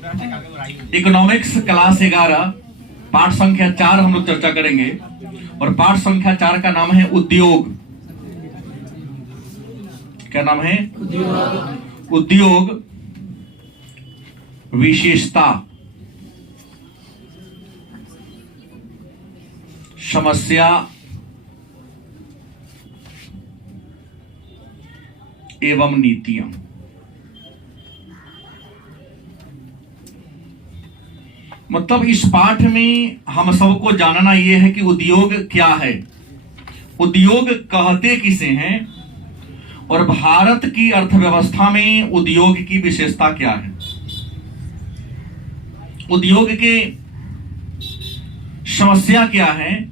Economics class 11 पाठ संख्या 4 हम लोग चर्चा करेंगे और पाठ संख्या 4 का नाम है उद्योग। क्या नाम है? उद्योग विशेषता, समस्या एवं नीतियां। मतलब इस पाठ में हम सबको जानना यह है कि उद्योग क्या है, उद्योग कहते किसे हैं और भारत की अर्थव्यवस्था में उद्योग की विशेषता क्या है, उद्योग के समस्या क्या है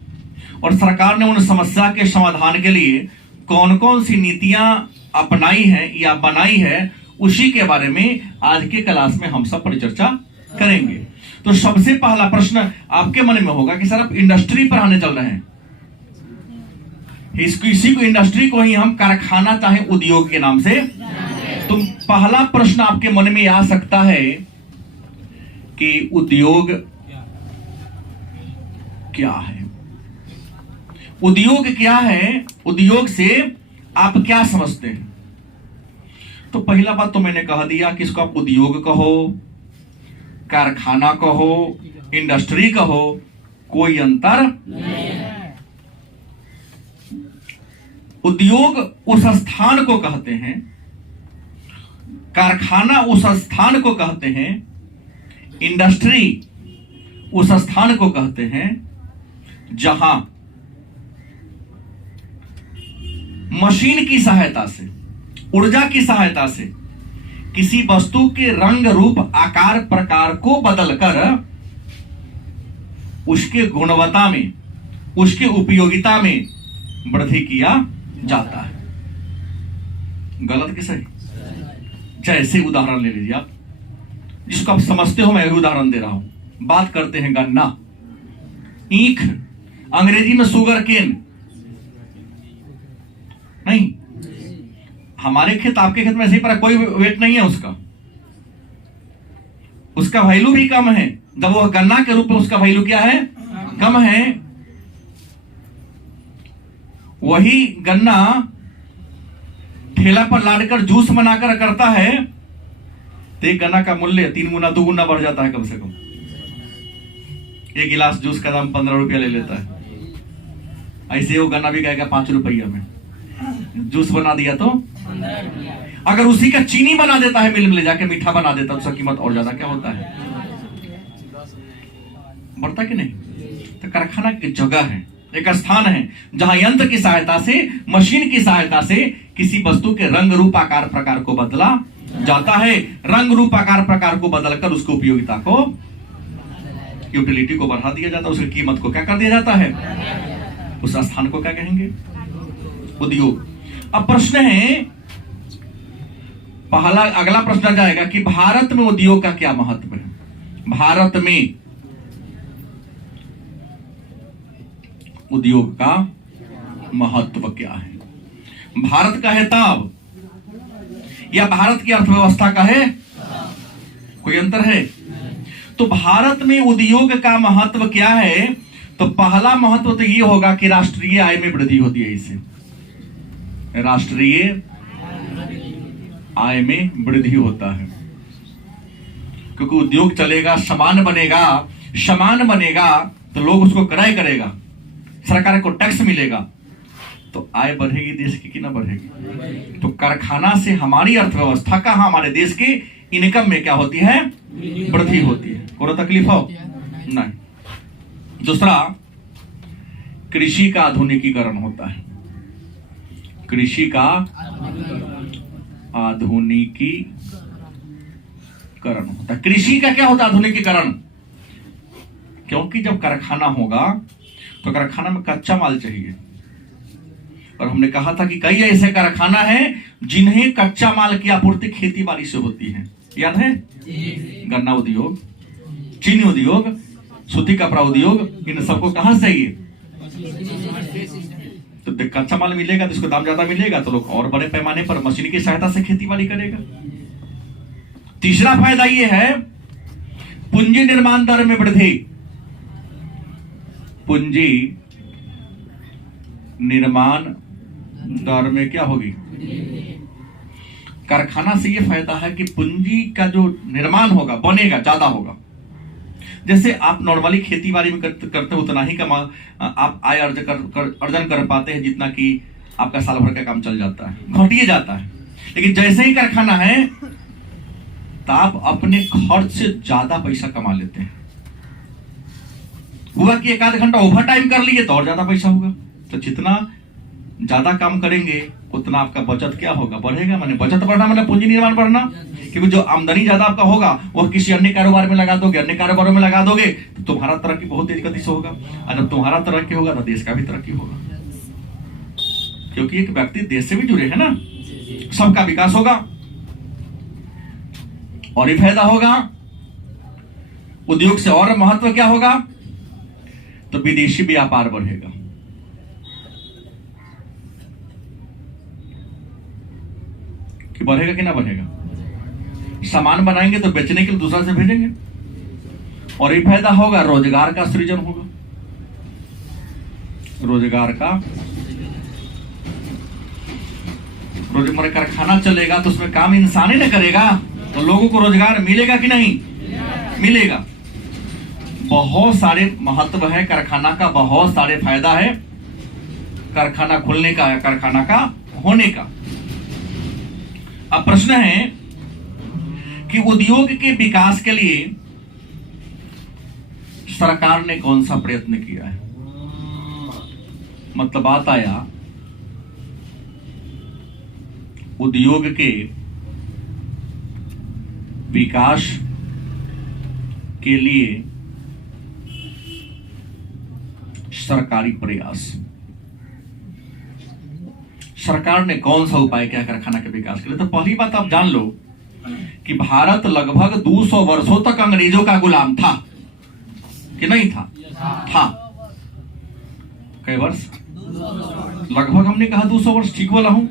और सरकार ने उन समस्या के समाधान के लिए कौन कौन सी नीतियां अपनाई है या बनाई है, उसी के बारे में आज के क्लास में हम सब परिचर्चा करेंगे। तो सबसे पहला प्रश्न आपके मन में होगा कि सर आप इंडस्ट्री पर आने चल रहे हैं, इसी को इंडस्ट्री को ही हम कारखाना चाहे उद्योग के नाम से। तो पहला प्रश्न आपके मन में आ सकता है कि उद्योग क्या है, उद्योग क्या है, उद्योग से आप क्या समझते हैं। तो पहला बात तो मैंने कह दिया कि इसको आप उद्योग कहो, कारखाना कहो, इंडस्ट्री कहो, कोई अंतर नहीं। उद्योग उस स्थान को कहते हैं, कारखाना उस स्थान को कहते हैं, इंडस्ट्री उस स्थान को कहते हैं जहां मशीन की सहायता से, ऊर्जा की सहायता से किसी वस्तु के रंग रूप आकार प्रकार को बदलकर उसके गुणवत्ता में, उसके उपयोगिता में वृद्धि किया जाता है। गलत कि सही? जैसे उदाहरण ले लीजिए आप, जिसको आप समझते हो, मैं उदाहरण दे रहा हूं। बात करते हैं गन्ना, ईख, अंग्रेजी में सुगर केन। नहीं, हमारे खेत आपके खेत में ऐसे ही पर कोई वेट नहीं है उसका, उसका वैल्यू भी कम है। जब वह गन्ना के रूप में उसका वैल्यू क्या है? कम है। वही गन्ना ठेला पर लादकर जूस बनाकर करता है तो एक गन्ना का मूल्य 3 गुना 2 गुना बढ़ जाता है कम से कम। एक गिलास जूस का दाम 15 रुपया ले लेता है। ऐसे वो गन्ना भी गएगा 5 रुपया में। जूस बना दिया तो अगर उसी का चीनी बना देता है, मिल में ले जाके मीठा बना देता है, उसका कीमत और ज्यादा क्या होता है? बढ़ता कि नहीं? तो कारखाना की जगह है, एक स्थान है जहां यंत्र की सहायता से, मशीन की सहायता से किसी वस्तु के रंग रूप आकार प्रकार को बदला जाता है। रंग रूप आकार प्रकार को बदलकर उसकी उपयोगिता को, यूटिलिटी को बढ़ा दिया जाता है, उसकी कीमत को क्या कर दिया जाता है? उस स्थान को क्या कहेंगे? उद्योग। अब प्रश्न है, पहला अगला प्रश्न जाएगा कि भारत में उद्योग का क्या महत्व है। भारत में उद्योग का महत्व क्या है? भारत का है तब या भारत की अर्थव्यवस्था का है? कोई अंतर है? तो भारत में उद्योग का महत्व क्या है? तो पहला महत्व तो ये होगा कि राष्ट्रीय आय में वृद्धि होती है, इससे राष्ट्रीय आय में वृद्धि होता है। क्योंकि उद्योग चलेगा, सामान बनेगा, सामान बनेगा तो लोग उसको क्रय करेगा, सरकार को टैक्स मिलेगा, तो आय बढ़ेगी देश की कि ना बढ़ेगी? तो कारखाना से हमारी अर्थव्यवस्था का, हमारे देश के इनकम में क्या होती है? वृद्धि होती है। कोई तकलीफ हो? नहीं। दूसरा, कृषि का आधुनिकीकरण होता है। कृषि का आधुनिकीकरण होता है। कृषि का क्या होता है? आधुनिकीकरण। क्योंकि जब कारखाना होगा तो कारखाना में कच्चा माल चाहिए, और हमने कहा था कि कई ऐसे कारखाना हैं जिन्हें कच्चा माल की आपूर्ति खेती बाड़ी से होती है। याद है? गन्ना उद्योग, चीनी उद्योग, सूती कपड़ा उद्योग, इन सबको कहां से चाहिए? तो कच्चा माल मिलेगा तो इसको दाम ज्यादा मिलेगा, तो लोग और बड़े पैमाने पर मशीन की सहायता से खेती बाड़ी करेगा। तीसरा फायदा यह है पूंजी निर्माण दर में वृद्धि, पूंजी निर्माण दर में क्या होगी? कारखाना से ये फायदा है कि पूंजी का जो निर्माण होगा, बनेगा, ज्यादा होगा। जैसे आप नॉर्मली खेती बाड़ी में करते उतना ही आप आय अर्जन कर पाते हैं जितना कि आपका साल भर का काम चल जाता है, घटिए जाता है। लेकिन जैसे ही कारखाना है तो आप अपने खर्च से ज्यादा पैसा कमा लेते हैं। हुआ कि 1 आध घंटा ओवर टाइम कर लिए तो और ज्यादा पैसा होगा। तो जितना ज्यादा काम करेंगे उतना आपका बचत क्या होगा? बढ़ेगा। माने बचत बढ़ना मतलब पूंजी निर्माण बढ़ना, क्योंकि जो आमदनी ज्यादा आपका होगा वह किसी अन्य कारोबार में लगा दोगे, अन्य कारोबारों में लगा दोगे तो तुम्हारा तरक्की बहुत तेज गति से होगा। और जब तुम्हारा तरक्की होगा तो देश का भी तरक्की होगा, क्योंकि एक व्यक्ति देश से भी जुड़े है ना, सबका विकास होगा और भी फायदा होगा। उद्योग से और महत्व क्या होगा? तो विदेशी व्यापार बढ़ेगा। कि बढ़ेगा कि ना बढ़ेगा? सामान बनाएंगे तो बेचने के लिए दूसरा से भेजेंगे और ये फायदा होगा, रोजगार का सृजन होगा। रोजगार का रोजमर्रा कारखाना चलेगा तो उसमें काम इंसान ही ना करेगा तो लोगों को रोजगार मिलेगा कि नहीं? मिलेगा। बहुत सारे महत्व है कारखाना का, बहुत सारे फायदा है कारखाना खुलने का, कारखाना का होने का। अब प्रश्न है कि उद्योग के विकास के लिए सरकार ने कौन सा प्रयत्न किया है? मतलब बात आया उद्योग के विकास के लिए सरकारी प्रयास, सरकार ने कौन सा उपाय किया कारखाना के विकास के लिए? तो पहली बात आप जान लो कि भारत लगभग 200 वर्षों तक अंग्रेजों का गुलाम था कि नहीं था? था। कई वर्ष? लगभग हमने कहा 200 वर्ष, ठीक बोला हूं?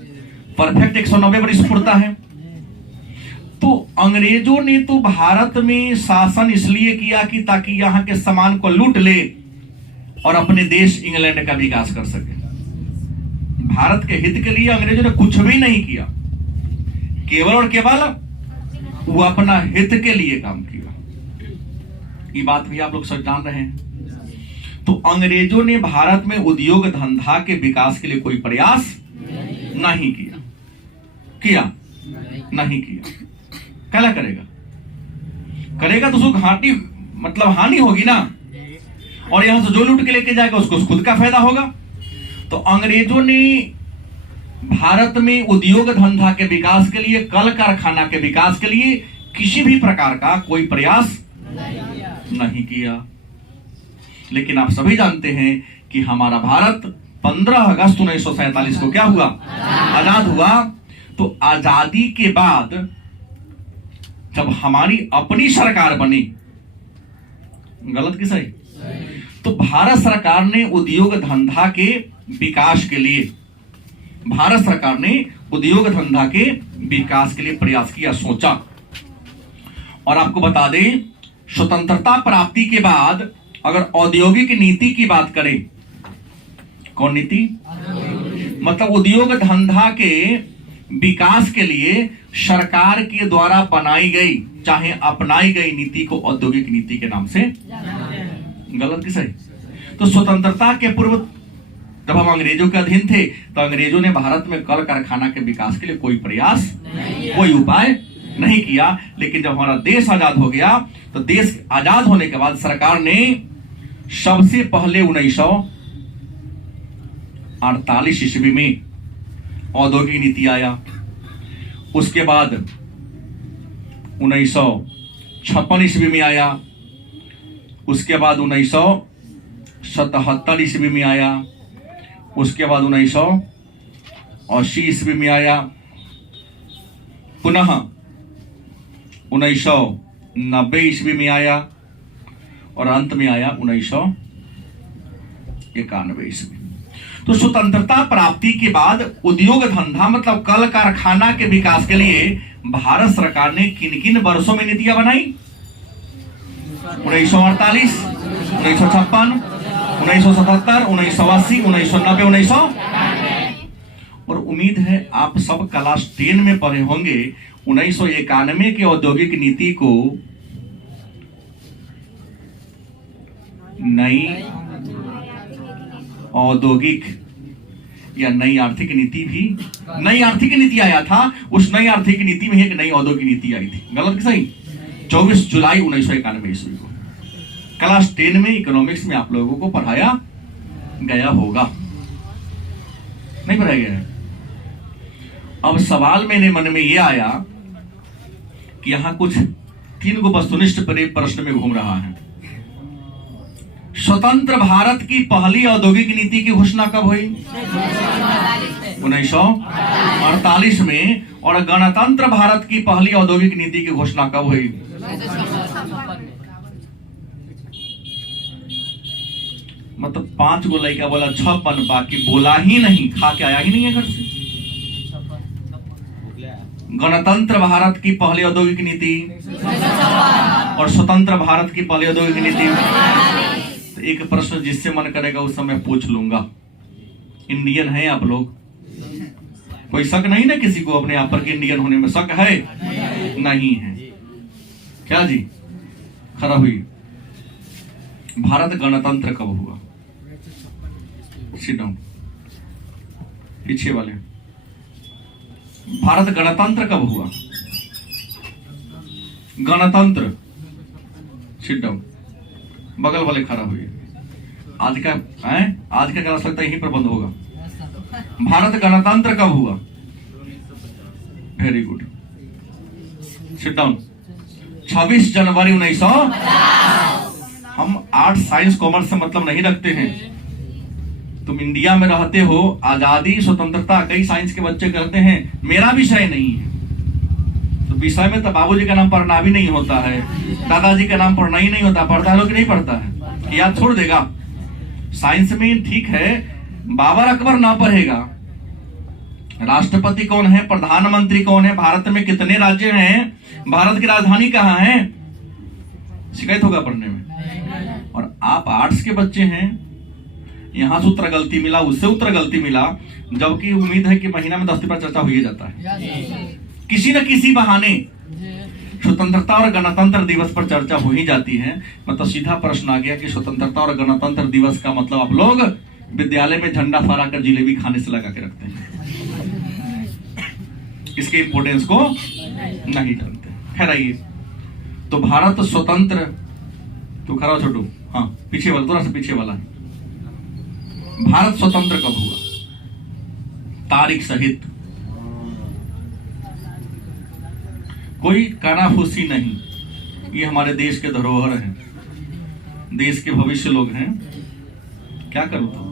परफेक्ट 190 वर्ष पूर्ता है। तो अंग्रेजों ने तो भारत में शासन इसलिए किया कि ताकि यहां के सामान को लूट ले और अपने देश इंग्लैंड का विकास कर सके। भारत के हित के लिए अंग्रेजों ने कुछ भी नहीं किया, केवल और केवल वो अपना हित के लिए काम किया। ये बात भी आप लोग सब जान रहे हैं। तो अंग्रेजों ने भारत में उद्योग धंधा के विकास के लिए कोई प्रयास नहीं किया। नहीं किया। क्या करेगा? करेगा तो उसको घाटी मतलब हानि होगी ना, और यहां से जो लूट के लेके जाएगा उसको खुद का फायदा होगा। तो अंग्रेजों ने भारत में उद्योग धंधा के विकास के लिए, कल कारखाना के विकास के लिए किसी भी प्रकार का कोई प्रयास नहीं किया। लेकिन आप सभी जानते हैं कि हमारा भारत 15 अगस्त 1947 को क्या हुआ? आजाद हुआ। तो आजादी के बाद जब हमारी अपनी सरकार बनी, गलत कि सही? तो भारत सरकार ने उद्योग धंधा के विकास के लिए, भारत सरकार ने उद्योग धंधा के विकास के लिए प्रयास किया, सोचा। और आपको बता दें, स्वतंत्रता प्राप्ति के बाद अगर औद्योगिक नीति की बात करें, कौन नीति? मतलब उद्योग धंधा के विकास के लिए सरकार के द्वारा बनाई गई, चाहे अपनाई गई नीति को औद्योगिक नीति के नाम से, गलत कि सही? तो स्वतंत्रता के पूर्व जब हम अंग्रेजों के अधीन थे तो अंग्रेजों ने भारत में कल कारखाना के विकास के लिए कोई प्रयास, कोई उपाय नहीं किया। लेकिन जब हमारा देश आजाद हो गया तो देश आजाद होने के बाद सरकार ने सबसे पहले 1948 ईस्वी में औद्योगिक नीति आया। उसके बाद 1956 ईस्वी में आया। उसके बाद 1977 ईस्वी में आया। उसके बाद 1980 ईस्वी में आया। पुनः 1990 ईस्वी में आया और अंत में आया 1991 ईस्वी। तो स्वतंत्रता प्राप्ति के बाद उद्योग धंधा मतलब कल कारखाना के विकास के लिए भारत सरकार ने किन किन वर्षों में नीतियां बनाई? 1948, 1956, 1977, 1980, 1990, 1900। और उम्मीद है आप सब क्लास 10 में पढ़े होंगे 1991 की औद्योगिक नीति को नई औद्योगिक या नई आर्थिक नीति भी, नई आर्थिक नीति आया था, उस नई आर्थिक नीति में एक नई औद्योगिक नीति आई थी। गलत कि सही? 24 जुलाई 1991 ईस्वी को क्लास 10 में इकोनॉमिक्स में आप लोगों को पढ़ाया गया होगा, नहीं पढ़ाया गया है? अब सवाल मेरे मन में यह आया कि यहां कुछ 3 गो वस्तुनिष्ठ प्रश्न में घूम रहा है। स्वतंत्र भारत की पहली औद्योगिक नीति की घोषणा कब हुई? 1948 में। और गणतंत्र भारत की पहली औद्योगिक नीति की घोषणा कब हुई? मतलब 5 गो लड़का बोला 56, बाकी बोला ही नहीं, खा के आया ही नहीं है घर से। गणतंत्र भारत की पहली औद्योगिक नीति और स्वतंत्र भारत की पहली औद्योगिक नीति। तो एक प्रश्न जिससे मन करेगा उस समय पूछ लूंगा, इंडियन है आप लोग? कोई शक नहीं ना किसी को अपने आप पर कि इंडियन होने में शक है? नहीं है। क्या जी? खरा हुई। भारत गणतंत्र कब हुआ? सिट डाउन, पीछे वाले। भारत गणतंत्र कब हुआ? गणतंत्र, सिट डाउन। बगल वाले खड़ा हुई। आज का क्लास लगता है यहीं पर बंद होगा। भारत गणतंत्र कब हुआ? Very good, sit down. 26 जनवरी 1950। हम आर्ट साइंस कॉमर्स से मतलब नहीं रखते हैं। तुम इंडिया में रहते हो, आजादी स्वतंत्रता कई साइंस के बच्चे करते हैं, मेरा विषय नहीं है। तो विषय में तो बाबूजी का नाम पढ़ना भी नहीं होता है, दादाजी का नाम पढ़ना ही नहीं होता। पढ़ता है लोग नहीं पढ़ता है, याद छोड़ देगा। साइंस में ठीक है, बाबर अकबर ना पढ़ेगा। राष्ट्रपति कौन है, प्रधानमंत्री कौन है, भारत में कितने राज्य हैं, भारत की राजधानी कहाँ है, शिकायत होगा पढ़ने में। और आप आर्ट्स के बच्चे हैं, यहां से उत्तर गलती मिला, उससे उत्तर गलती मिला, जबकि उम्मीद है कि महीना में 10 पर चर्चा हो ही जाता है। किसी न किसी बहाने स्वतंत्रता और गणतंत्र दिवस पर चर्चा हो ही जाती है। मतलब सीधा प्रश्न आ गया कि स्वतंत्रता और गणतंत्र दिवस का मतलब आप लोग विद्यालय में झंडा फहरा कर जिलेबी खाने से लगा के रखते हैं, इसके इंपोर्टेंस को नहीं जानते। खैर आइए, तो भारत स्वतंत्र, तो खड़ा छोटू, हाँ पीछे वाला, थोड़ा सा पीछे वाला। भारत स्वतंत्र कब हुआ? तारीख सहित, कोई कानाफूसी नहीं। ये हमारे देश के धरोहर हैं, देश के भविष्य लोग हैं। क्या करूं तो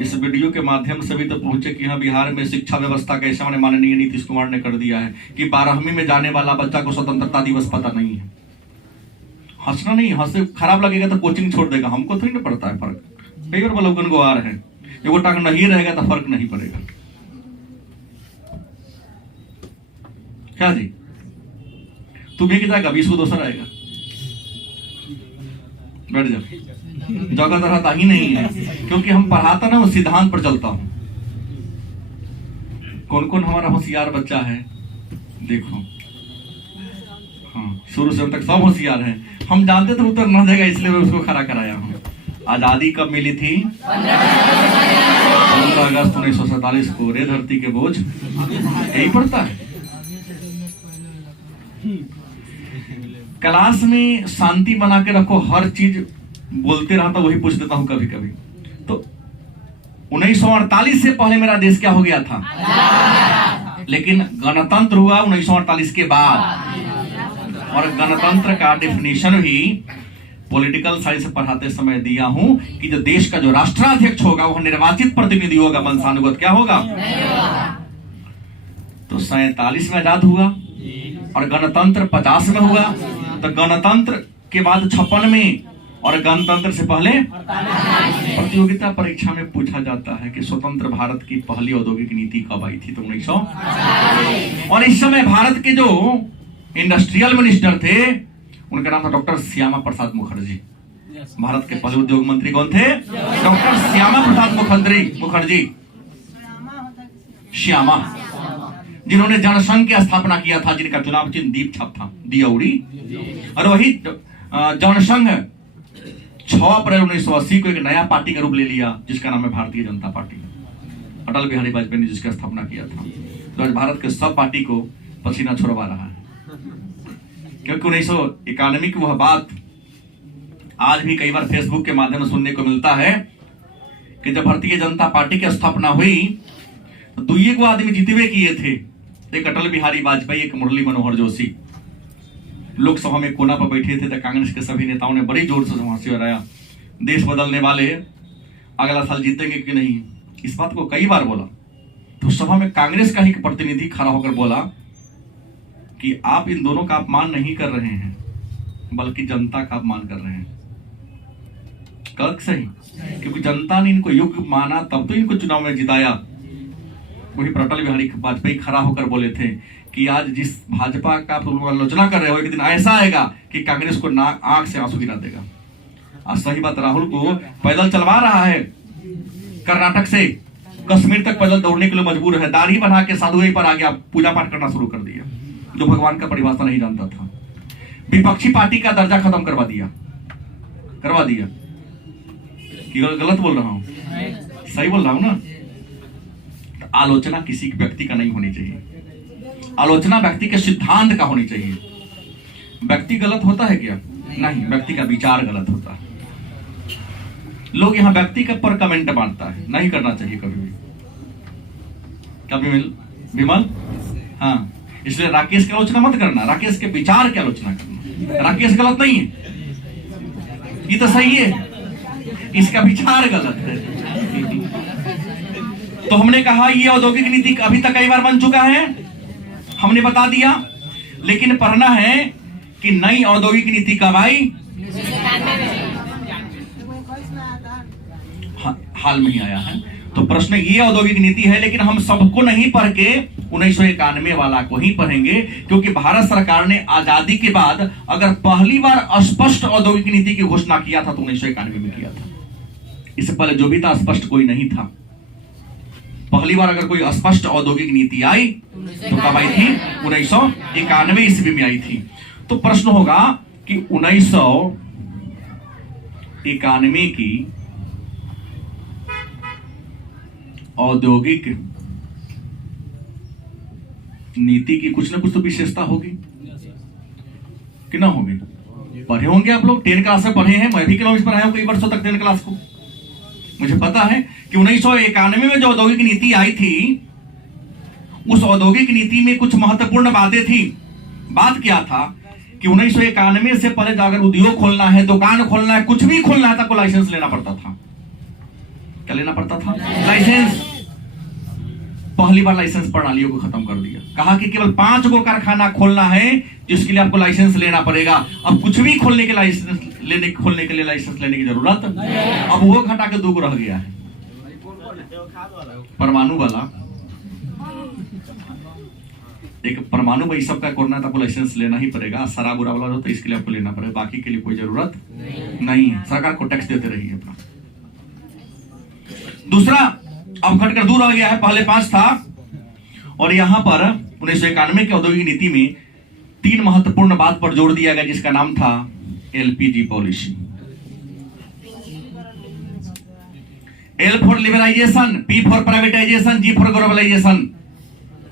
इस वीडियो के माध्यम से भी तो पहुंचे कि हाँ, बिहार में शिक्षा व्यवस्था कैसे हमारे माननीय नीतीश कुमार ने कर दिया है कि 12वीं में जाने वाला बच्चा को स्वतंत्रता दिवस पता नहीं है। हंसना नहीं, हंसे खराब लगेगा तो कोचिंग छोड़ देगा, हमको थोड़ी ना पड़ता है फर्क। कई बार लोगन को आ रहे हैं, एगो टंग नहीं रहेगा तो फर्क नहीं पड़ेगा। क्या जी? तू एक जाएगा, 20 को दूसरा आएगा। बैठ जाओ, जगह तो रहता ही नहीं है, क्योंकि हम पढ़ाता ना उस सिद्धांत पर चलता हूं। कौन कौन हमारा होशियार बच्चा है देखो, हाँ शुरू से तक सब होशियार है। हम जानते थे उत्तर ना देगा, इसलिए मैं उसको खड़ा कराया हूं। आजादी कब मिली थी? 15 अगस्त 1947 को। रे धरती के बोझ, यही पड़ता है। क्लास में शांति बना के रखो, हर चीज बोलते रहा तो वही पूछ देता हूं कभी कभी। तो 1948 से पहले मेरा देश क्या हो गया था? लेकिन गणतंत्र हुआ 1948 के बाद। और गणतंत्र का डेफिनेशन भी पॉलिटिकल साइंस पढ़ाते समय दिया हूं कि जो देश का जो राष्ट्राध्यक्ष होगा वह निर्वाचित प्रतिनिधि होगा, वंशानुगत क्या होगा? तो 47 में आजाद हुआ और गणतंत्र 50 में हुआ। तो गणतंत्र के बाद 56 में और गणतंत्र से पहले प्रतियोगिता परीक्षा में पूछा जाता है कि स्वतंत्र भारत की पहली औद्योगिक नीति कब आई थी? तो 1900। और इस समय भारत के जो इंडस्ट्रियल मिनिस्टर थे उनका नाम था डॉक्टर श्यामा प्रसाद मुखर्जी। भारत के पहले उद्योग मंत्री कौन थे? डॉक्टर श्यामा प्रसाद मुखर्जी, श्यामा, जिन्होंने जनसंघ की स्थापना किया था, जिनका चुनाव चिन्ह दीप छाप था, दियौड़ी। और वही जनसंघ 6 अप्रैल 1980 को एक नया पार्टी का रूप ले लिया, जिसका नाम है भारतीय जनता पार्टी। अटल बिहारी वाजपेयी ने जिसकी स्थापना किया था। तो आज भारत के सब पार्टी को पसीना छुड़वा रहा है, क्योंकि 1991 की वह बात आज भी कई बार फेसबुक के माध्यम से सुनने को मिलता है कि जब भारतीय जनता पार्टी की स्थापना हुई तो 2 आदमी जीतवे किए थे, एक अटल बिहारी वाजपेयी, एक मुरली मनोहर जोशी। लोकसभा में कोना पर बैठे थे तो कांग्रेस के सभी नेताओं ने बड़ी जोर से हंसी लगाया, देश बदलने वाले अगला साल जीतेंगे कि नहीं, इस बात को कई बार बोला। तो सभा में कांग्रेस का ही प्रतिनिधि खड़ा होकर बोला कि आप इन दोनों का अपमान नहीं कर रहे हैं, बल्कि जनता का अपमान कर रहे हैं। सही, क्योंकि जनता ने इनको योग्य माना, तब तो इनको चुनाव में जिताया। वही अटल बिहारी वाजपेयी खड़ा होकर बोले थे कि आज जिस भाजपा का आलोचना कर रहे हो, एक दिन ऐसा आएगा कि कांग्रेस को आंख से आंसू गिरा देगा। आज सही बात, राहुल को पैदल चलवा रहा है, कर्नाटक से कश्मीर तक पैदल दौड़ने के लिए मजबूर है। दाढ़ी बना के साधु पर आ गया, पूजा पाठ करना शुरू कर दिया, जो भगवान का परिभाषा नहीं जानता था। विपक्षी पार्टी का दर्जा खत्म करवा दिया कि गलत बोल रहा हूं? सही बोल रहा हूं ना? तो आलोचना किसी व्यक्ति का नहीं होनी चाहिए, आलोचना व्यक्ति के सिद्धांत का होनी चाहिए। व्यक्ति गलत होता है क्या? नहीं, व्यक्ति का विचार गलत होता है। लोग यहाँ व्यक्ति के पर कमेंट बांटता है, नहीं करना चाहिए कभी भी। विमल, हाँ, इसलिए राकेश की आलोचना मत करना, राकेश के विचार की आलोचना करना। राकेश गलत नहीं है, ये तो सही है, इसका विचार गलत है। तो हमने कहा ये औद्योगिक नीति अभी तक कई बार बन चुका है, हमने बता दिया, लेकिन पढ़ना है कि नई औद्योगिक नीति कब आई? हाल में ही आया है। तो प्रश्न ये औद्योगिक नीति है, लेकिन हम सबको नहीं पढ़ के 1991 वाला को ही पढ़ेंगे, क्योंकि भारत सरकार ने आजादी के बाद अगर पहली बार स्पष्ट औद्योगिक नीति की घोषणा किया था तो 1991 में किया था। इससे पहले जो भी था स्पष्ट कोई नहीं था। पहली बार अगर कोई स्पष्ट औद्योगिक नीति आई तो कब आई थी? 1991 ईस्वी में आई थी। तो प्रश्न होगा कि 1991 की औद्योगिक नीति की कुछ ना कुछ तो विशेषता होगी कि ना होगी? पढ़े होंगे आप लोग, 10 क्लास में पढ़े हैं, मैं भी इकोनॉमिक्स पढ़ाया हूं कई वर्षों तक 10 क्लास को। मुझे पता है कि 1991 में जो औद्योगिक नीति आई थी, उस औद्योगिक नीति में कुछ महत्वपूर्ण बातें थी। बात क्या था कि 1991 से पहले अगर उद्योग खोलना है, दुकान खोलना है, कुछ भी खोलना है तो आपको लाइसेंस लेना पड़ता था। क्या लेना पड़ता था? लाइसेंस। पहली बार लाइसेंस प्रणालियों को खत्म कर दिया, कहा कि केवल 5 गो कारखाना खोलना है जिसके लिए आपको लाइसेंस लेना पड़ेगा। अब कुछ भी खोलने के लिए लाइसेंस लेने की जरूरत, अब वो घटा के 2 गो रह गया है। परमाणु वाला, एक परमाणु भाई सबका करना है तो आपको लाइसेंस लेना ही पड़ेगा। शराब उरा वाला हो तो इसके लिए आपको लेना पड़ेगा, बाकी के लिए कोई जरूरत नहीं है। सरकार को टैक्स देते रहिए अपना। दूसरा, अब घटकर 2 रह गया है, पहले 5 था। और यहां पर 1991 की औद्योगिक नीति में 3 महत्वपूर्ण बात पर जोर दिया गया, जिसका नाम था LPG policy. L for liberalisation, P for privatisation, G for globalisation.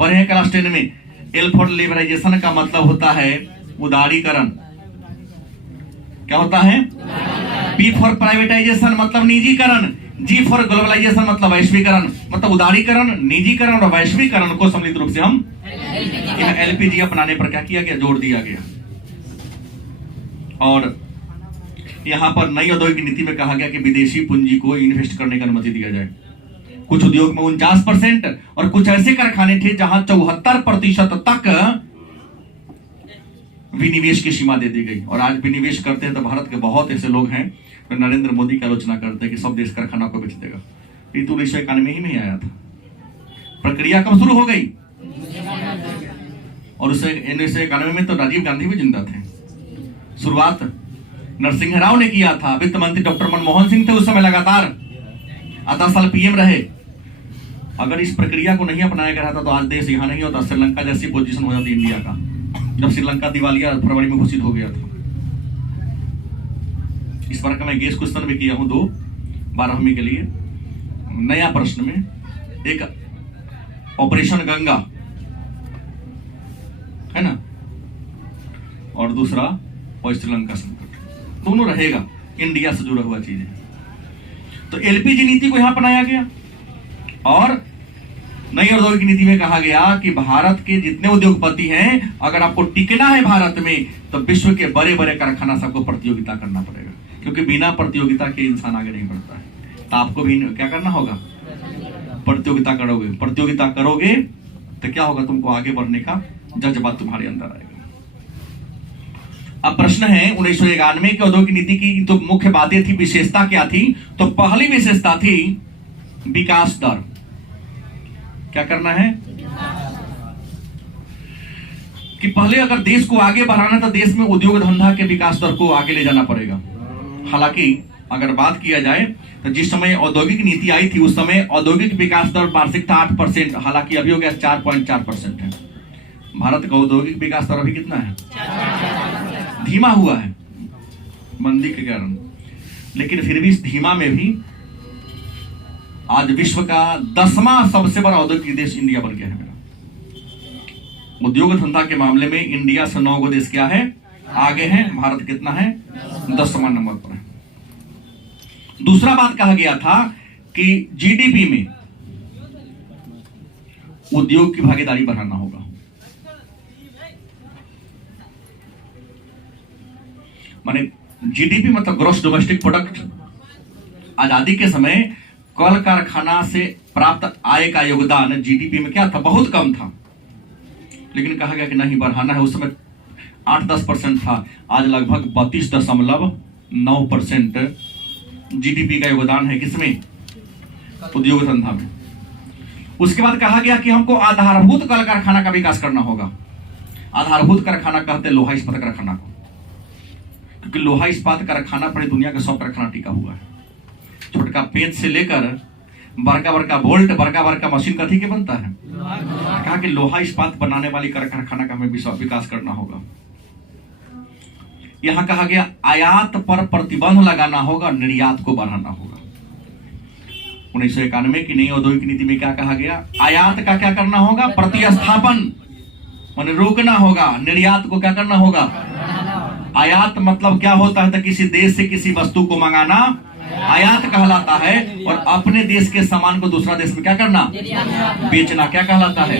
पढ़े हैं क्लास 10 में। एल फॉर लिबरलाइजेशन का मतलब होता है उदारीकरण। क्या होता है? पी फॉर प्राइवेटाइजेशन मतलब निजीकरण, जी फॉर ग्लोबलाइजेशन मतलब वैश्वीकरण। मतलब उदारीकरण, निजीकरण और वैश्वीकरण को सम्मिलित रूप से हम एलपीजी अपनाने पर क्या किया गया? जोर दिया गया। और यहां पर नई औद्योगिक नीति में कहा गया कि विदेशी पूंजी को इन्वेस्ट करने की अनुमति दिया जाए। कुछ उद्योग में 49% और कुछ ऐसे कारखाने थे जहां 74% तक विनिवेश की सीमा दे दी गई। और आज विनिवेश करते हैं तो भारत के बहुत ऐसे लोग हैं तो नरेंद्र मोदी की आलोचना करते हैं कि सब देश कारखाना को बेच देगा। ये तो 1991 ही में आया था। प्रक्रिया कब शुरू हो गई? और उसे 1991 में तो राजीव गांधी भी जिंदा थे। शुरुआत नरसिंह राव ने किया था। वित्त मंत्री डॉक्टर मनमोहन सिंह थे उस समय लगातार, 10 साल पीएम रहे। अगर इस प्रक्रिया को नहीं अपनाया गया था तो आज देश यहां नहीं होता, श्रीलंका जैसी पोजीशन हो जाती इंडिया का, जब श्रीलंका दिवालिया फरवरी में घोषित हो गया था। इस बार का मैं गेस क्वेश्चन भी किया हूं 12वीं के लिए। नया प्रश्न में एक ऑपरेशन गंगा है ना, और दूसरा और श्रीलंका संकट, दोनों रहेगा, इंडिया से जुड़ा हुआ चीज है। तो एलपीजी नीति को यहां अपनाया गया और नई औद्योगिक नीति में कहा गया कि भारत के जितने उद्योगपति हैं, अगर आपको टिकना है भारत में तो विश्व के बड़े बड़े कारखाना सबको प्रतियोगिता करना पड़ेगा, क्योंकि बिना प्रतियोगिता के इंसान आगे नहीं बढ़ता है। तो आपको भी क्या करना होगा, प्रतियोगिता करोगे। प्रतियोगिता करोगे तो क्या होगा, तुमको आगे बढ़ने का जज्बा तुम्हारे अंदर आएगा। अब प्रश्न है 1991 की औद्योगिक नीति की तो मुख्य बातें थी, विशेषता क्या थी? तो पहली विशेषता थी विकास दर। क्या करना है कि पहले अगर देश को आगे बढ़ाना तो देश में उद्योग धंधा के विकास दर को आगे ले जाना पड़ेगा। हालांकि अगर बात किया जाए तो जिस समय औद्योगिक नीति आई थी उस समय औद्योगिक विकास दर वार्षिक था 8%, हालांकि अभी हो गया 4.4% है। भारत का औद्योगिक विकास दर अभी कितना है? धीमा हुआ है मंदी के कारण, लेकिन फिर भी इस धीमा में भी आज विश्व का 10वां सबसे बड़ा औद्योगिक देश इंडिया बन गया है मेरा। उद्योग धंधा के मामले में इंडिया से 9 देश क्या है, आगे हैं। भारत कितना है? 10वां नंबर पर है। दूसरा बात कहा गया था कि जीडीपी में उद्योग की भागीदारी बढ़ाना होगा। माने जीडीपी मतलब ग्रॉस डोमेस्टिक प्रोडक्ट। आजादी के समय कल कारखाना से प्राप्त आय का योगदान जीडीपी में क्या था, बहुत कम था, लेकिन कहा गया कि नहीं बढ़ाना है। उस समय 8-10% था, आज लगभग 32.9% जीडीपी का योगदान है किसमें? उद्योग धंधा में। उसके बाद कहा गया कि हमको आधारभूत कल कारखाना का विकास करना होगा। आधारभूत कारखाना कहते हैं लोहा इस्पात कारखाना को, क्योंकि लोहा इस्पात कारखाना पर दुनिया का 100 कारखाना टिका हुआ है। छोटका पेंच से लेकर बड़का बड़का बोल्ट, बड़का बड़का मशीन कथी के बनता है? कहा कि लोहा इस्पात बनाने वाली कारखाना का हमें विकास करना होगा। यहां कहा गया आयात पर प्रतिबंध लगाना होगा, निर्यात को बढ़ाना होगा। 1991 की नई औद्योगिक नीति में क्या कहा गया? आयात का क्या करना होगा? प्रतिस्थापन, माने रोकना होगा। निर्यात को क्या करना होगा? आयात मतलब क्या होता है? तो किसी देश से किसी वस्तु को मंगाना आयात कहलाता है, और अपने देश के सामान को दूसरा देश में क्या करना? बेचना क्या कहलाता है?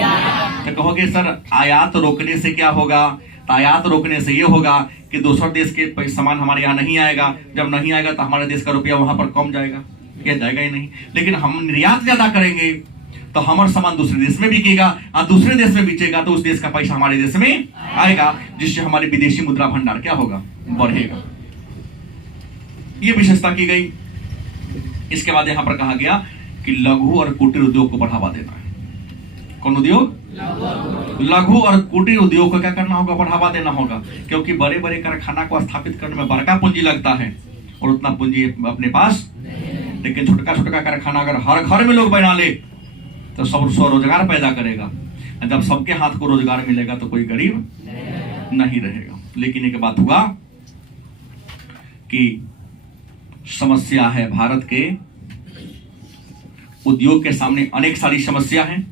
तो कहोगे सर आयात रोकने से क्या होगा? तो आयात रोकने से ये होगा कि दूसरा देश के सामान हमारे यहाँ नहीं आएगा। जब नहीं आएगा तो हमारे देश का रुपया वहां पर कम जाएगा, क्या जाएगा ही नहीं। लेकिन हम निर्यात ज्यादा करेंगे तो हमारा सामान दूसरे देश में बिकेगा, और दूसरे देश में बेचेगा तो उस देश का पैसा हमारे देश में आएगा, जिससे हमारे विदेशी मुद्रा भंडार क्या होगा? बढ़ेगा। ये विशेषता की गई। इसके बाद यहां पर कहा गया कि लघु और कुटीर उद्योग को बढ़ावा देना है। कौन उद्योग? लघु और कुटीर उद्योग को क्या करना होगा? बढ़ावा देना होगा, क्योंकि बड़े बड़े कारखाना को स्थापित करने में बड़का पूंजी लगता है और उतना पूंजी अपने पास। लेकिन छोटका छोटका कारखाना अगर हर घर में लोग बना ले तो सब स्वरोजगार पैदा करेगा। जब सबके हाथ को रोजगार मिलेगा तो कोई गरीब नहीं रहेगा। लेकिन एक बात हुआ कि समस्या है, भारत के उद्योग के सामने अनेक सारी समस्या है।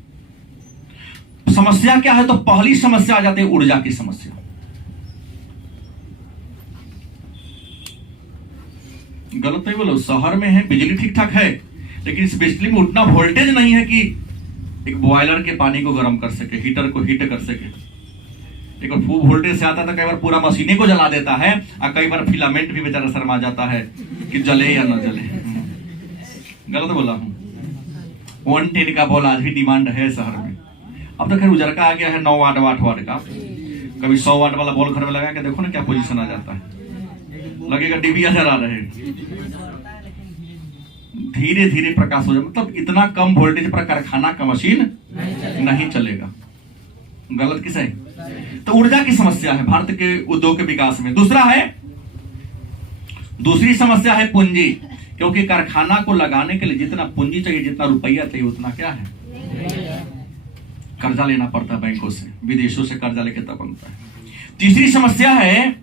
समस्या क्या है? तो पहली समस्या आ जाती है ऊर्जा की समस्या। गलत नहीं बोलो, शहर में है बिजली ठीक ठाक है, लेकिन इस बिजली में उतना वोल्टेज नहीं है कि एक बॉयलर के पानी को गर्म कर सके, हीटर को हीट कर सके। एक बार फुल वोल्टेज से आता था, कई बार पूरा मशीने को जला देता है, और कई बार फिलामेंट भी बेचारा शर्मा जाता है कि जले या न जले। गलत बोला हूं। 110 का बॉल आज भी डिमांड है शहर में। अब तो खैर उजर का आ गया है 9 वाट 8 वाट का। कभी 100 वाट वाला बॉल घर में लगा के देखो ना क्या पोजीशन आ जाता है, लगेगा डिबिया जला रहे। धीरे धीरे प्रकाश हो जाए, मतलब इतना कम वोल्टेज पर कारखाना का मशीन नहीं चलेगा। गलत किस है? तो ऊर्जा की समस्या है भारत के उद्योग के विकास में। दूसरा है दूसरी समस्या है पूंजी, क्योंकि कारखाना को लगाने के लिए जितना पूंजी चाहिए, जितना रुपया चाहिए, उतना क्या है, कर्जा लेना पड़ता है बैंकों से, विदेशों से कर्जा लेके तब बनता है। तीसरी समस्या है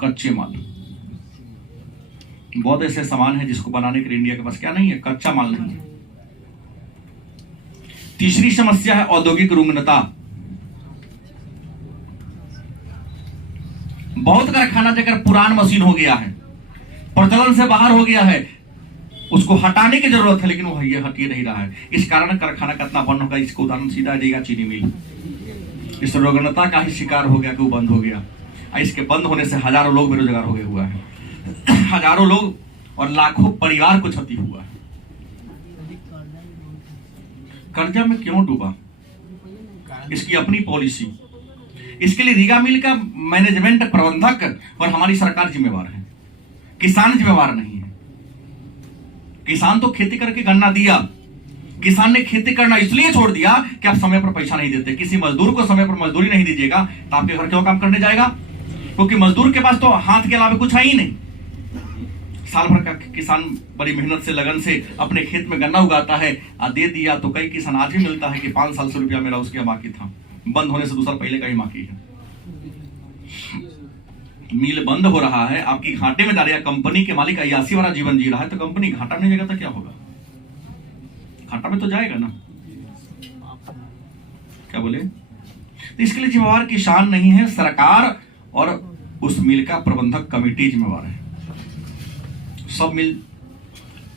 कच्चे माल। बहुत ऐसे सामान है जिसको बनाने के लिए इंडिया के पास क्या नहीं है, कच्चा माल नहीं है। तीसरी समस्या है औद्योगिक रुग्णता। बहुत कारखाना जगह पुरान मशीन हो गया है, प्रचलन से बाहर हो गया है, उसको हटाने की जरूरत है, लेकिन वो ये हट ही नहीं रहा है। इस कारण कारखाना कितना बंद होगा, इसको उदाहरण सीधा देगा चीनी मिल। इस रुग्णता का ही शिकार हो गया कि वो बंद हो गया। इसके बंद होने से हजारों लोग बेरोजगार हो गए हुआ है, हजारों लोग और लाखों परिवार को क्षति हुआ है। कर्जा में क्यों डूबा, इसकी अपनी पॉलिसी। इसके लिए रीगा मिल का मैनेजमेंट, प्रबंधक और हमारी सरकार जिम्मेवार है, किसान जिम्मेवार नहीं है। किसान तो खेती करके गन्ना दिया, किसान ने खेती करना इसलिए छोड़ दिया कि आप समय पर पैसा नहीं देते। किसी मजदूर को समय पर मजदूरी नहीं दीजिएगा तो आपके घर क्यों काम करने जाएगा, क्योंकि मजदूर के पास तो हाथ के अलावा कुछ है ही नहीं। साल भर का किसान बड़ी मेहनत से, लगन से अपने खेत में गन्ना उगाता है, दे दिया तो कई किसान आज भी मिलता है कि 5 साल से रुपया मेरा उसके बाकी था, बंद होने से 2 साल पहले का ही बाकी है। मिल बंद हो रहा है, आपकी घाटे में जा रही है, कंपनी के मालिक अय्यासी वाला जीवन जी रहा है, तो कंपनी घाटा में जाएगा तो क्या होगा, घाटा में तो जाएगा ना। क्या बोले, तो इसके लिए जिम्मेवार किसान नहीं है, सरकार और उस मिल का प्रबंधक कमेटी जिम्मेवार है। सब मिल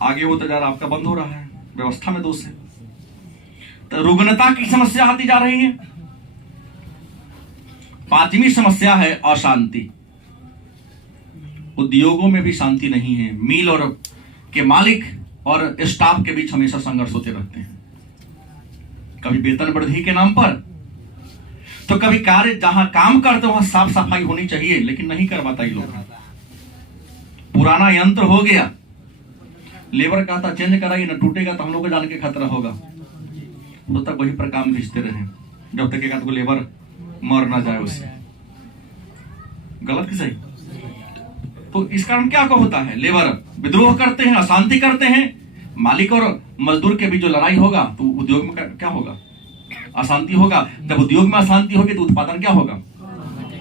आगे होता जा रहा, आपका बंद हो रहा है, व्यवस्था में दोष है। तो रुग्णता की समस्या आती जा रही है। पांचवी समस्या है अशांति। उद्योगों में भी शांति नहीं है, मिल और के मालिक और स्टाफ के बीच हमेशा संघर्ष होते रहते हैं। कभी वेतन वृद्धि के नाम पर, तो कभी कार्य जहां काम करते वहां साफ सफाई होनी चाहिए, लेकिन नहीं करवाता ये लोग। पुराना यंत्र हो गया, लेबर का था चेंज कराइए, न टूटेगा तो हम लोग को जाने के खतरा होगा, तो तक वही पर काम खींचते रहे जब तक एक लेबर मर ना जाए उससे। गलत कि सही? तो इस कारण क्या होता है, लेबर विद्रोह करते हैं, अशांति करते हैं। मालिक और मजदूर के बीच जो लड़ाई होगा तो उद्योग में क्या होगा, अशांति होगा। जब उद्योग में अशांति होगी तो उत्पादन क्या होगा,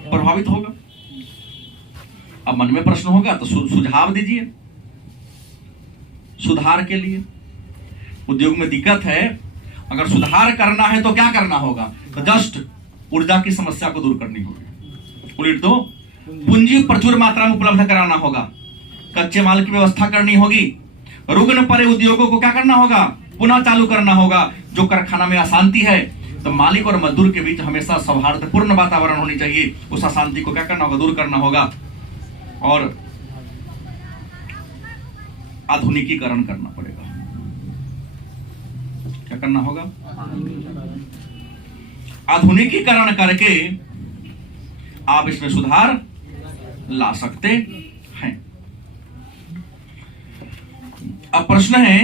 प्रभावित होगा। अब मन में प्रश्न होगा तो सुझाव दीजिए सुधार के लिए। उद्योग में दिक्कत है, अगर सुधार करना है तो क्या करना होगा, तो जस्ट ऊर्जा की समस्या को दूर करनी होगी। उलट दो, पूंजी प्रचुर मात्रा में उपलब्ध कराना होगा, कच्चे माल की व्यवस्था करनी होगी, रुग्ण पड़े उद्योगों को क्या करना होगा, पुनः चालू करना होगा। जो कारखाना में अशांति है तो मालिक और मजदूर के बीच हमेशा सौहार्दपूर्ण वातावरण होनी चाहिए, उस अशांति को क्या करना होगा, दूर करना होगा। और आधुनिकीकरण करना पड़ेगा। क्या करना होगा, आधुनिकीकरण करके आप इसमें सुधार ला सकते हैं। अब प्रश्न है,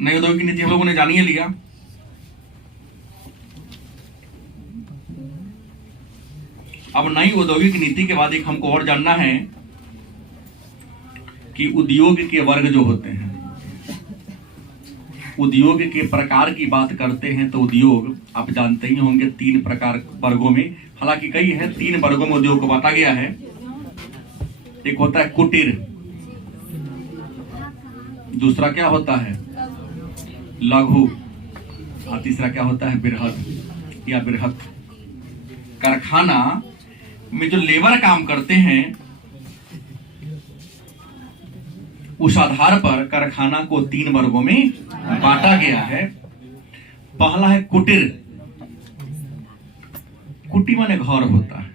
नई औद्योगिक नीति हम लोगों ने जानिए लिया। अब नई औद्योगिक नीति के बाद एक हमको और जानना है कि उद्योग के वर्ग जो होते हैं, उद्योग के प्रकार की बात करते हैं तो उद्योग आप जानते ही होंगे 3 प्रकार वर्गों में, हालांकि कई है, 3 वर्गों में उद्योग को बांटा गया है। एक होता है कुटीर, दूसरा क्या होता है लघु, और तीसरा क्या होता है बृहद या बृहत। कारखाना में जो लेबर काम करते हैं उस आधार पर कारखाना को 3 वर्गों में बांटा गया है। पहला है कुटीर। कुटी माने घर होता है,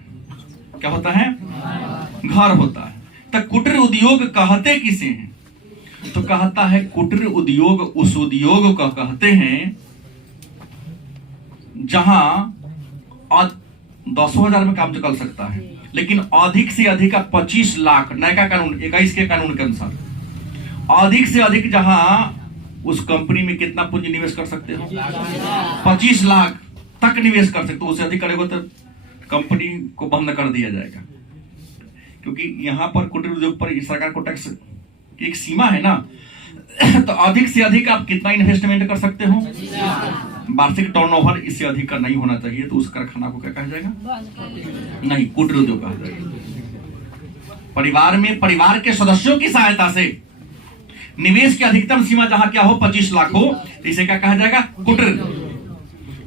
क्या होता है, घर होता है। तो कुटीर उद्योग कहते किसे हैं, तो कहता है कुटीर उद्योग उस उद्योग को कहते हैं जहां 10,000 में काम चल सकता है, लेकिन अधिक से अधिक 25 लाख, नया कानून 21 के कानून के अनुसार अधिक से अधिक जहां उस कंपनी में कितना पूंजी निवेश कर सकते हो, 25 लाख तक निवेश कर सकते हो। उससे अधिक करेगा तो कंपनी को बंद कर दिया जाएगा, क्योंकि यहां पर कुटीर उद्योग पर सरकार को टैक्स की एक सीमा है ना। तो अधिक से अधिक आप कितना इन्वेस्टमेंट कर सकते हो, वार्षिक टर्नओवर इससे अधिक का नहीं होना चाहिए, तो उस कारखाना को क्या कहा जाएगा, नहीं, कुटीर उद्योग कहा जाएगा। परिवार में परिवार के सदस्यों की सहायता से निवेश की अधिकतम सीमा जहां क्या हो 25 लाख हो, तो इसे क्या कहा जाएगा, कुटीर।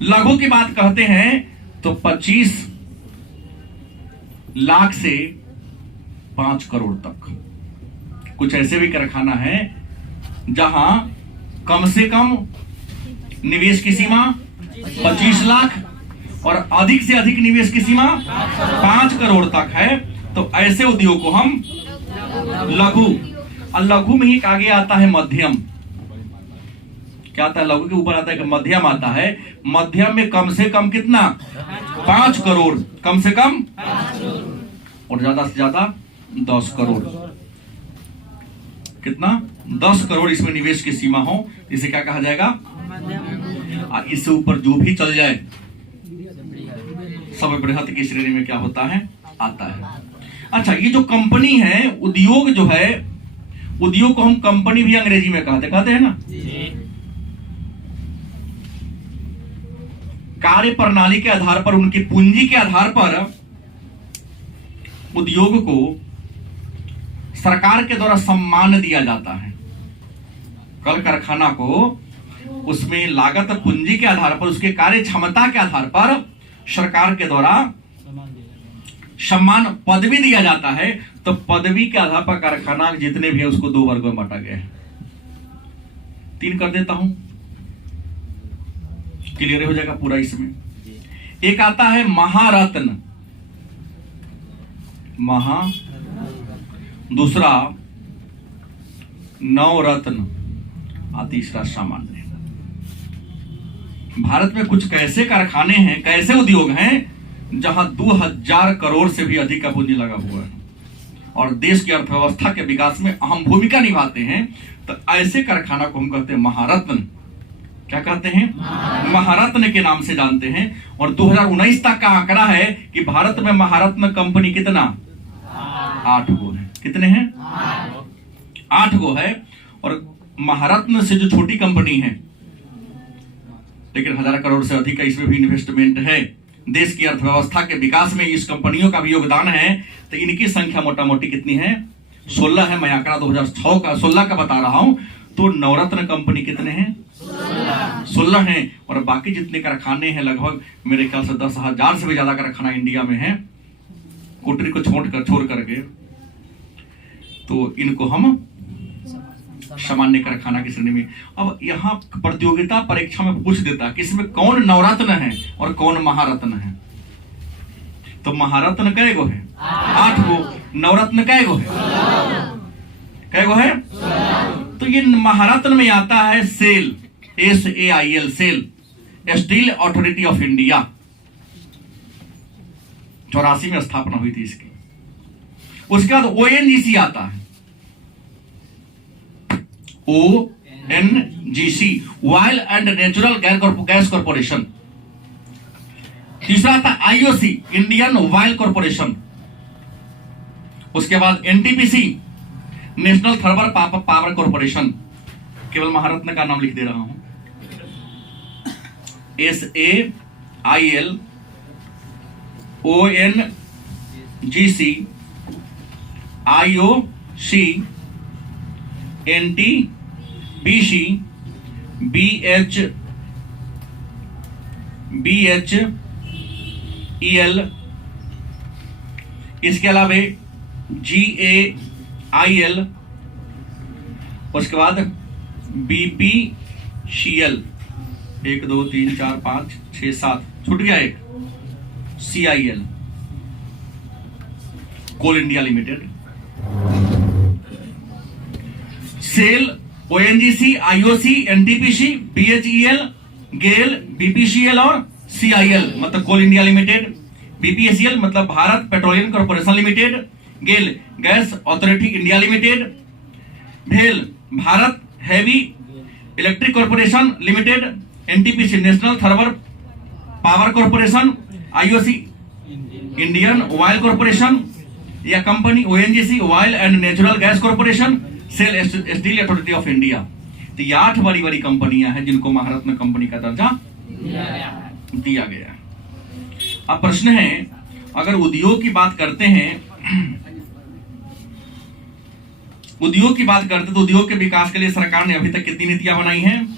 लघु की बात कहते हैं तो 25 लाख से 5 करोड़ तक। कुछ ऐसे भी कारखाना है जहां कम से कम निवेश की सीमा 25 लाख और अधिक से अधिक निवेश की सीमा 5 करोड़ तक है। तो ऐसे उद्योग को हम लघु, और लघु में ही आगे आता है मध्यम। क्या आता है, लघु के ऊपर आता है कि मध्यम आता है। मध्यम में कम से कम कितना, 5 करोड़, कम से कम, और ज्यादा से ज्यादा 10 करोड़। कितना, 10 करोड़ इसमें निवेश की सीमा हो, इसे क्या कहा जाएगा, इससे ऊपर जो भी चल जाए सब बृहत की श्रेणी में क्या होता है, आता है। अच्छा, ये जो कंपनी है, उद्योग जो है, उद्योग को हम कंपनी भी अंग्रेजी में कहते हैं ना। कार्य प्रणाली के आधार पर, उनकी पूंजी के आधार पर उद्योग को सरकार के द्वारा सम्मान दिया जाता है। कल कारखाना को उसमें लागत पूंजी के आधार पर, उसके कार्य क्षमता के आधार पर सरकार के द्वारा सम्मान पदवी दिया जाता है। तो पदवी के आधार पर कारखाना जितने भी है उसको 2 वर्ग में बांटा गया है। 3 कर देता हूं, क्लियर हो जाएगा पूरा इसमें। एक आता है महारत्न, दूसरा नवरत्न और तीसरा सामान्य। भारत में कुछ कैसे कारखाने हैं, कैसे उद्योग हैं जहां 2000 करोड़ से भी अधिक का पूंजी लगा हुआ है और देश की अर्थव्यवस्था के विकास में अहम भूमिका निभाते हैं। तो ऐसे कारखाना को हम कहते हैं महारत्न। क्या कहते हैं, महारत्न के नाम से जानते हैं। और 2019 तक का आंकड़ा है कि भारत में महारत्न कंपनी कितना, 8 गो है। कितने हैं, 8 गो है। और महारत्न से जो छोटी कंपनी है, लेकिन 1000 करोड़ से अधिक का इसमें भी इन्वेस्टमेंट है, देश की अर्थव्यवस्था के विकास में इस कंपनियों का भी योगदान है। तो इनकी संख्या मोटा मोटी कितनी है, 16 है। मैं आंकड़ा 2006 का 16 का बता रहा हूं। तो नवरत्न कंपनी कितने हैं, 16 हैं। और बाकी जितने कारखाने हैं लगभग मेरे ख्याल से 10,000 से भी ज्यादा कारखाना इंडिया में है, कुटीर को छोड़ करके। तो इनको हम सामान्य कारखाना की श्रेणी में। अब यहाँ प्रतियोगिता परीक्षा में पूछ देता कि इसमें कौन नवरत्न है और कौन महारत्न है। तो महारत्न कै गो है, 8 गो। नवरत्न कै गो है, कै गो है। तो ये महारत्न में आता है SAIL, SAIL, SAIL, steel authority of India. 84 में स्थापना हुई थी इसकी। उसके बाद ONGC आता है, ONGC, oil and Natural Gas corporation. तीसरा आता IOC, इंडियन ऑयल कॉर्पोरेशन। उसके बाद NTPC, National Thermal Power corporation. केवल महारत्न का नाम लिख दे रहा हूं, SAIL, ONGC, IOC, NTPC, BHEL, इसके अलावा GAIL, उसके बाद BPCL, 1 2 3 4 5 6 7, छूट गया एक, CIL, Coal India Limited. SAIL, ONGC, IOC, NTPC, BHEL, GAIL, BPCL और CIL मतलब कोल इंडिया लिमिटेड। BPCL मतलब Bharat Petroleum Corporation Limited. GAIL, Gas Authority India Limited. भेल, Bharat Heavy Electric Corporation Limited. NTPC, National Thermal Power Corporation. IOC, Indian Oil Corporation या company ONGC Oil and Natural Gas Corporation, SAIL steel authority of India. तो ये 8 बड़ी बड़ी कंपनियां हैं जिनको महारत्न company का दर्जा दिया गया। अब प्रश्न है, अगर उद्योग की बात करते हैं, उद्योग की बात करते तो उद्योग के विकास के लिए सरकार ने अभी तक कितनी नीतियां बनाई हैं?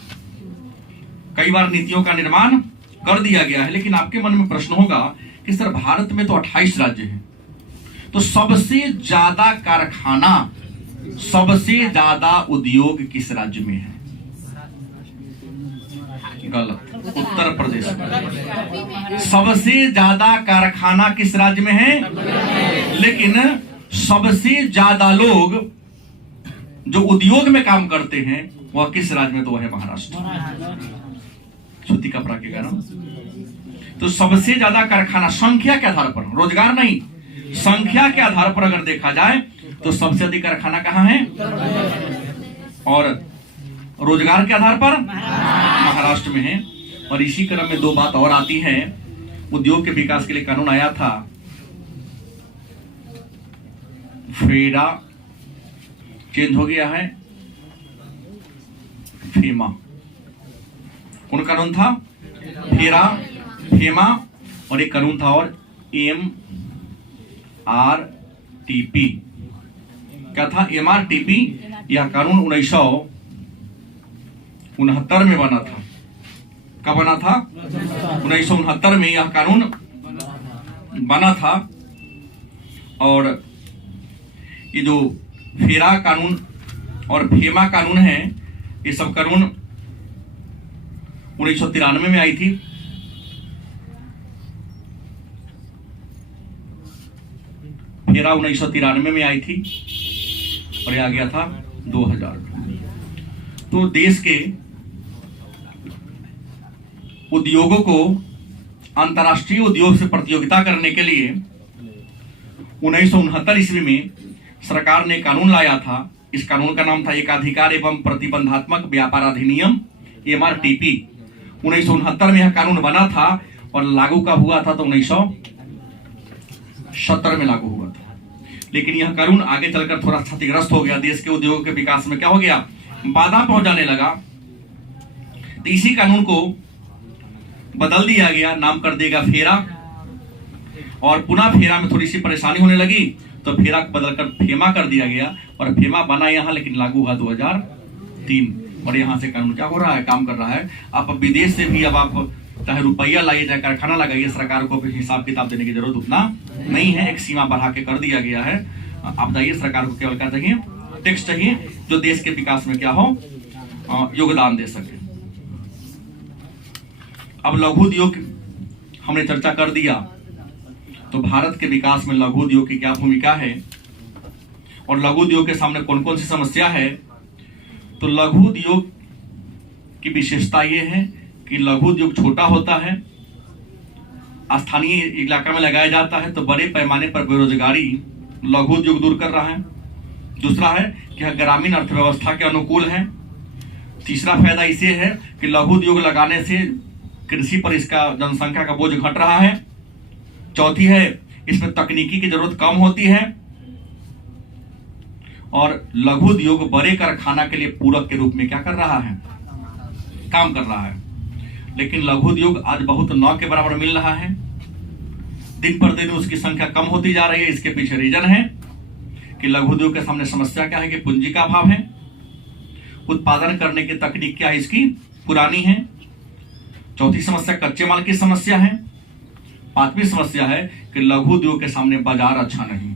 कई बार नीतियों का निर्माण कर दिया गया है, लेकिन आपके मन में प्रश्न होगा कि सर भारत में तो 28 राज्य हैं, तो सबसे ज्यादा कारखाना, सबसे ज्यादा उद्योग किस राज्य में है? गलत, उत्तर प्रदेश में। सबसे ज्यादा कारखाना किस राज्य में है? लेकिन सबसे ज्यादा लोग जो उद्योग में काम करते हैं वह किस राज्य में? तो वह है महाराष्ट्र। श्रुति कपड़ा के कारण। तो सबसे ज्यादा कारखाना संख्या के आधार पर, रोजगार नहीं, संख्या के आधार पर अगर देखा जाए तो सबसे अधिक कारखाना कहां है? और रोजगार के आधार पर महाराष्ट्र में है। और इसी क्रम में 2 बात और आती है। उद्योग के विकास के लिए कानून आया था, फेडा चेंज हो गया है, फेमा। कौन कानून था? फेरा, फेमा, और एक कानून था और MRTP। क्या था? MRTP। यह कानून 1969 में बना था। कब बना था? 1969 में यह कानून बना था। और ये जो फेरा कानून और फेमा कानून है, ये सब कानून 1993 में आई थी। फेरा 1993 में आई थी और ये आ गया था 2000। तो देश के उद्योगों को अंतर्राष्ट्रीय उद्योग से प्रतियोगिता करने के लिए 1969 ईस्वी में सरकार ने कानून लाया था। इस कानून का नाम था एकाधिकार एवं प्रतिबंधात्मक व्यापार अधिनियम, MRTP। 1969 में यह कानून बना था और लागू कब हुआ था? तो 1970 में लागू हुआ था। लेकिन यह कानून आगे चलकर थोड़ा क्षतिग्रस्त हो गया। देश के उद्योग के विकास में क्या हो गया? बाधा पहुंचाने लगा। तो इसी कानून को बदल दिया गया, नाम कर देगा फेरा। और पुनः फेरा में थोड़ी सी परेशानी होने लगी तो फेरा को बदलकर फेमा कर दिया गया और फेमा बना यहां, लेकिन लागू हुआ 2003। और यहां से कानून क्या हो रहा है? काम कर रहा है। आप विदेश से भी अब आप चाहे रुपया लाइए चाहे कारखाना लगाइए, सरकार को हिसाब किताब देने की जरूरत उतना नहीं है। एक सीमा बढ़ा के कर दिया गया है। आप जाइए, सरकार को केवल क्या चाहिए? टैक्स चाहिए, जो देश के विकास में क्या हो, योगदान दे सके। अब लघु उद्योग हमने चर्चा कर दिया, तो भारत के विकास में लघु उद्योग की क्या भूमिका है और लघु उद्योग के सामने कौन कौन सी समस्या है? तो लघु उद्योग की विशेषता यह है कि लघु उद्योग छोटा होता है, स्थानीय इलाका में लगाया जाता है, तो बड़े पैमाने पर बेरोजगारी लघु उद्योग दूर कर रहा है। दूसरा है कि यह ग्रामीण अर्थव्यवस्था के अनुकूल है। तीसरा फायदा इसे है कि लघु उद्योग लगाने से कृषि पर इसका जनसंख्या का बोझ घट रहा है। चौथी है, इसमें तकनीकी की जरूरत कम होती है। और लघु उद्योग बड़े कारखाना के लिए पूरक के रूप में क्या कर रहा है? काम कर रहा है। लेकिन लघु उद्योग आज बहुत न के बराबर मिल रहा है। दिन पर दिन उसकी संख्या कम होती जा रही है। इसके पीछे रीजन है कि लघु उद्योग के सामने समस्या क्या है कि पूंजी का अभाव है, उत्पादन करने की तकनीक क्या है इसकी पुरानी है। चौथी समस्या कच्चे माल की समस्या है। पांचवी समस्या है कि लघु उद्योग के सामने बाजार अच्छा नहीं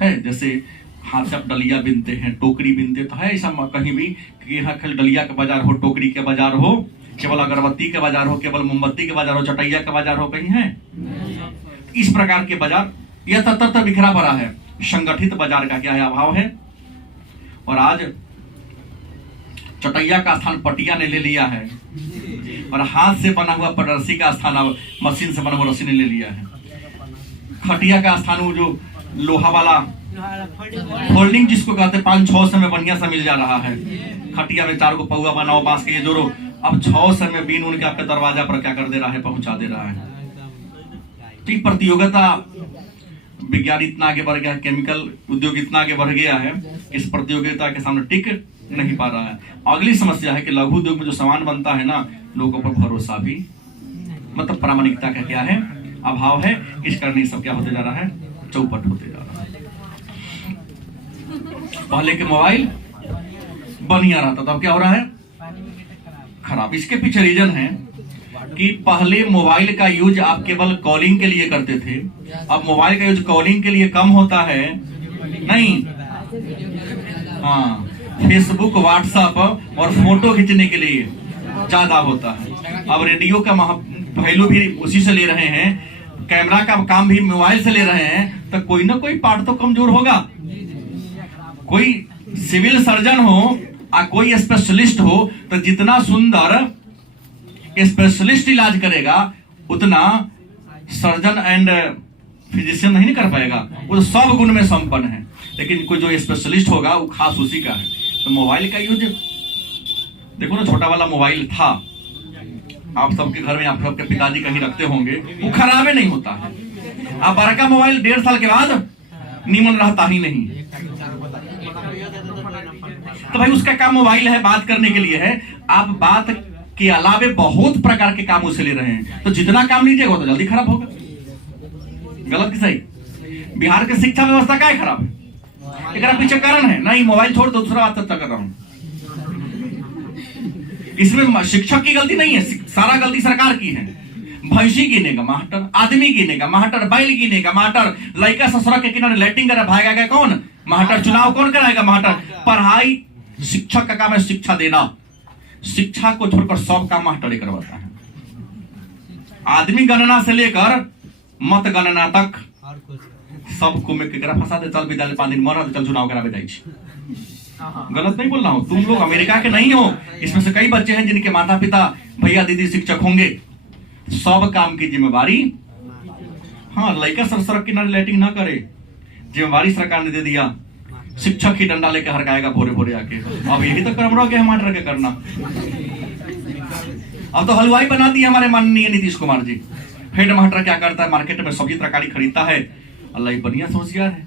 है। जैसे हाथ से आप डलिया बिनते हैं, टोकरी बिनते, तो है ऐसा कहीं भी कि यहाँ खाली डलिया का बाजार हो, टोकरी के बाजार हो, केवल अगरबत्ती के बाजार हो, केवल मोमबत्ती के बाजार हो, चटैया का बाजार हो, कहीं है? इस प्रकार के बाजार यह तत्र बिखरा पड़ा है। संगठित बाजार का क्या है? अभाव है। और आज चटैया का स्थान पटिया ने ले लिया है और हाथ से बना हुआ रस्सी का स्थान अब मशीन से बना हुआ रस्सी ने ले लिया है। खटिया का स्थान वो जो लोहा वाला फोल्डिंग जिसको कहते हैं 5-6 में बढ़िया सा मिल जा रहा है। खटिया में 4 पौआ बनाओ बांस के, ये जोड़ो, अब 6 में बीन उनके आपके दरवाजा पर क्या कर दे रहा है? पहुंचा दे रहा है। तो ये प्रतियोगिता, विज्ञान इतना आगे बढ़ गया है, केमिकल उद्योग इतना आगे बढ़ गया है, इस प्रतियोगिता के सामने टिक नहीं पा रहा है। अगली समस्या है कि लघु उद्योग में जो सामान बनता है ना, लोगों पर भरोसा भी, मतलब प्रामाणिकता का क्या है, अभाव है। इस कारण ये सब क्या होते जा रहा है, चौपट होते जा रहा है। पहले के मोबाइल बढ़िया रहता था, अब क्या हो रहा है, खराब। इसके पीछे रीजन है कि पहले मोबाइल का यूज आप केवल कॉलिंग के लिए करते थे, अब मोबाइल का यूज कॉलिंग के लिए कम होता है नहीं, हाँ, फेसबुक, व्हाट्सएप और फोटो खींचने के लिए ज्यादा होता है। अब रेडियो का वैल्यू भी उसी से ले रहे हैं, कैमरा का काम भी मोबाइल से ले रहे हैं, तो कोई ना कोई पार्ट तो कमजोर होगा। कोई सिविल सर्जन हो या कोई स्पेशलिस्ट हो, तो जितना सुंदर स्पेशलिस्ट इलाज करेगा उतना सर्जन एंड फिजिशियन नहीं कर पाएगा। वो सब गुण में संपन्न है, लेकिन कोई जो स्पेशलिस्ट होगा वो खास उसी का है। तो मोबाइल का यूज देखो ना, छोटा वाला मोबाइल था, आप सबके घर में, आप सबके पिताजी कहीं रखते होंगे, वो खराबे नहीं होता है। अब बड़ा का मोबाइल 1.5 साल के बाद नीमन रहता ही नहीं। तो भाई उसका काम मोबाइल है, बात करने के लिए है। आप बात के अलावे बहुत प्रकार के काम उसे ले रहे हैं, तो जितना काम लीजिएगा तो जल्दी खराब होगा। गलत कि सही? बिहार की शिक्षा व्यवस्था क्या है, खराब है। एक पीछे कारण है नहीं, मोबाइल छोड़ दो, दूसरा बात चर्चा कर रहा हूं। इसमें शिक्षक की गलती नहीं है, सारा गलती सरकार की है। भैंसी गिनेगा मास्टर, आदमी गिनेगा मास्टर, बैल गिनेगा मास्टर, लड़का ससुरा के किनारे लैटिंग कर भागेगा कौन, मास्टर। चुनाव कौन कराएगा, मास्टर। पढ़ाई शिक्षक का काम है, शिक्षा देना। शिक्षा को छोड़कर सब काम मास्टर ही करवाता है। आदमी गणना से लेकर मत गणना तक सबको में केकरा फंसा दे, चल विद्यालय 5 दिन मर, चल चुनाव करावे जाए। गलत नहीं बोल रहा हूं, तुम लोग अमेरिका के नहीं हो। इसमें से कई बच्चे हैं जिनके माता पिता, भैया दीदी शिक्षक होंगे। सब काम की जिम्मेवारी, हाँ, लड़का सड़क किनारे लैटिंग ना करे, जिम्मेवारी सरकार ने दे दिया। शिक्षक ही डंडा लेकर हरकाएगा भोरे भोरे आके। अब यही तो क्रम रह गया मास्टर के करना। अब तो हलवाई बना दिए हमारे माननीय नीतीश कुमार जी। हेड मास्टर क्या करता है, मार्केट में सब्जी तरकारी खरीदता है, अल्लाह बढ़िया होशियार है,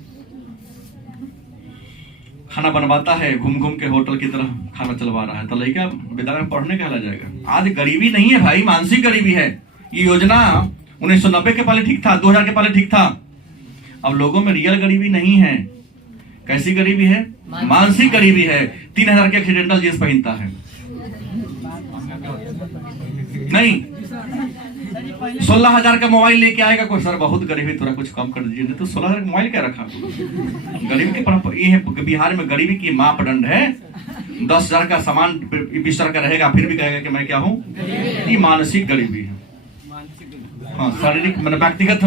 खाना बनवाता है, घूम घूम के होटल की तरह खाना चलवा रहा है। तो लड़का विद्यालय में पढ़ने कहला जाएगा। आज गरीबी नहीं है भाई, मानसिक गरीबी है। ये योजना 1990 के पहले ठीक था, 2000 के पहले ठीक था। अब लोगों में रियल गरीबी नहीं है। कैसी गरीबी है, मानसिक गरीबी है। 3000 के एक्सीडेंटल जींस पहनता है, नहीं 16,000 का मोबाइल लेके आएगा कोई, सर बहुत गरीबी, थोड़ा कुछ कम कर दीजिए। तो 16,000 का मोबाइल क्या रखा, गरीबी के ये है। बिहार में गरीबी की मापदंड है, 10,000 का सामान 20,000 का रहेगा, फिर भी कहेगा कि मैं क्या हूँ। ये मानसिक गरीबी है। हाँ, शारीरिक मतलब व्यक्तिगत